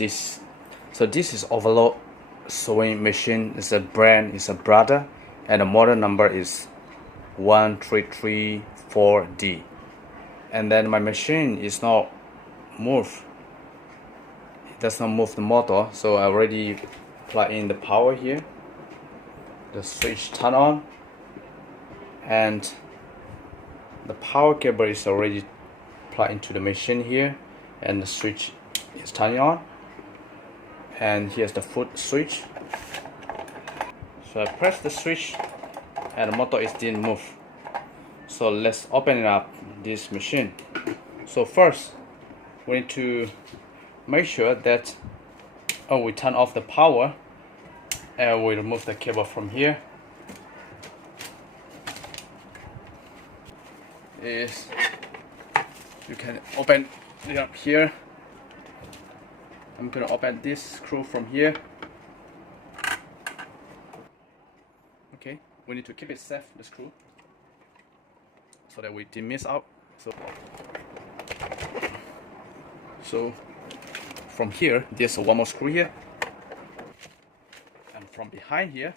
this. So this is Overlock Sewing Machine. It's a brand, it's a Brother, and the model number is 1334D. And then my machine is not move. It does not move the motor, so I already plug in the power here. The switch turn on, and the power cable is already plugged into the machine here, and the switch is turning on. And here's the foot switch. So I press the switch and the motor is didn't move. So let's open up this machine. So first we need to make sure that we turn off the power, and we remove the cable from here. Is you can open it up here. I'm gonna open this screw from here. Okay, we need to keep it safe, the screw, so that we didn't miss out. So from here, there's one more screw here, and from behind here,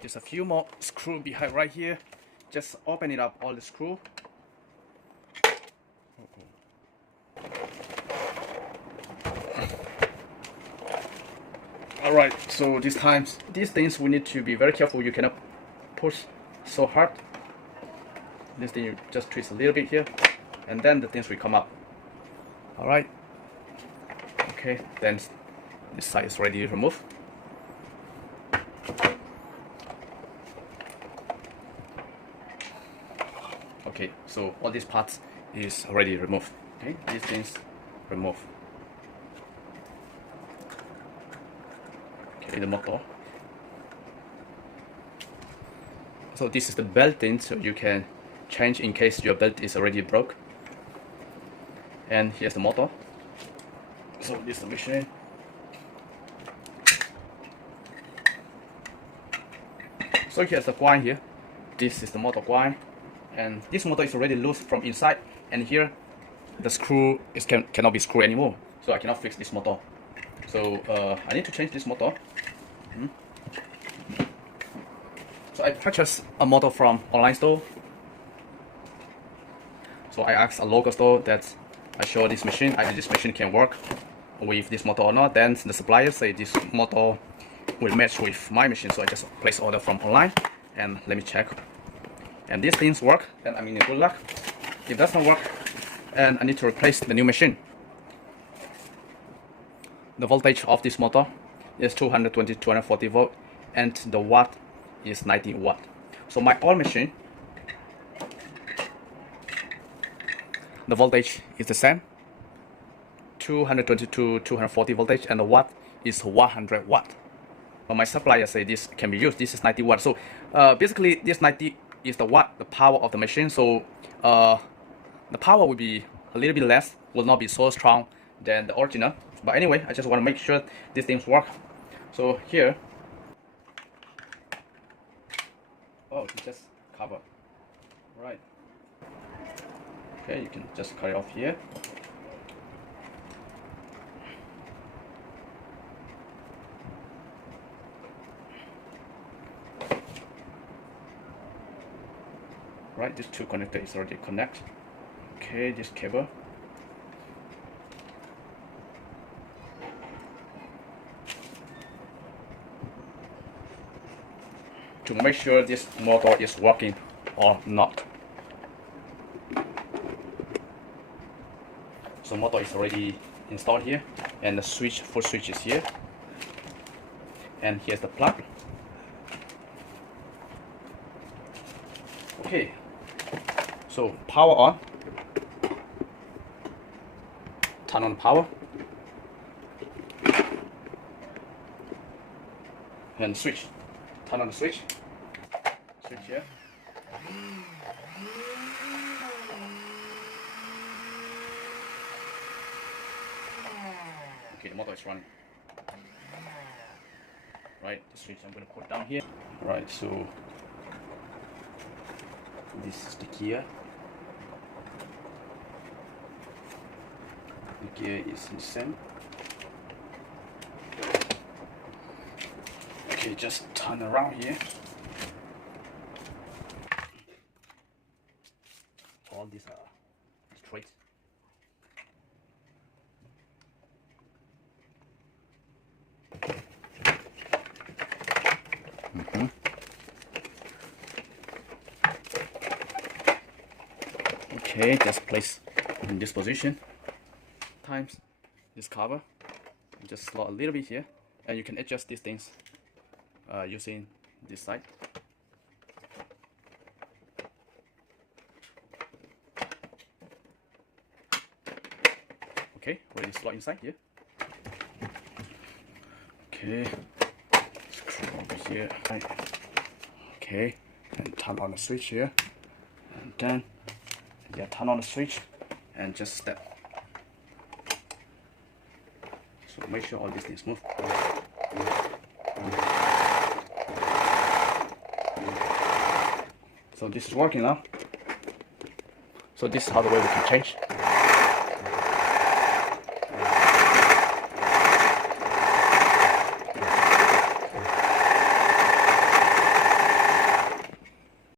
there's a few more screw behind right here. Just open it up, all the screw. Alright, so these things we need to be very careful. You cannot push so hard. This thing you just twist a little bit here, and then the things will come up. Alright. Okay, then this side is ready to remove. Okay, so all these parts is already removed. Okay, these things remove. Okay, the motor. So this is the belt thing, so you can change in case your belt is already broke. And here's the motor. So this is the machine. So here's the coil here. This is the motor coil, and this motor is already loose from inside. And here, the screw cannot be screwed anymore. So I cannot fix this motor. So I need to change this motor. So I purchased a motor from online store. So I asked a local store that I show this machine, either this machine can work with this motor or not. Then the supplier say this motor will match with my machine. So I just place order from online, and let me check. And these things work, then I'm in good luck. If it doesn't work, and I need to replace the new machine. The voltage of this motor is 240 volt, and the watt is 90 watt. So my old machine, the voltage is the same, 220 to 240 voltage, and the watt is 100 watt. But my supplier say this can be used. This is 90 watt. So basically this 90 is the watt, the power of the machine. So the power will be a little bit less, will not be so strong than the original. But anyway, I just want to make sure these things work. So here, oh, it's just cover, right? Okay, you can just cut it off here. Right, these two connectors is already connect. Okay, this cable. To make sure this motor is working or not. So motor is already installed here, and the full switch is here, and here's the plug. Okay, so power on, turn on the power, and switch, turn on the switch here. Okay, the motor is running. Right, the switch I'm going to put down here. Right, so this is the gear. The gear is the same. Okay, just turn around here. All these are straight. Okay, just place in this position. Times this cover, just slot a little bit here, and you can adjust these things using this side. Okay, ready to slot inside here. Okay, screw over here. Right. Okay, and turn on the switch here, and then turn on the switch and just step. So make sure all these things move. So this is working now. So this is how the way we can change.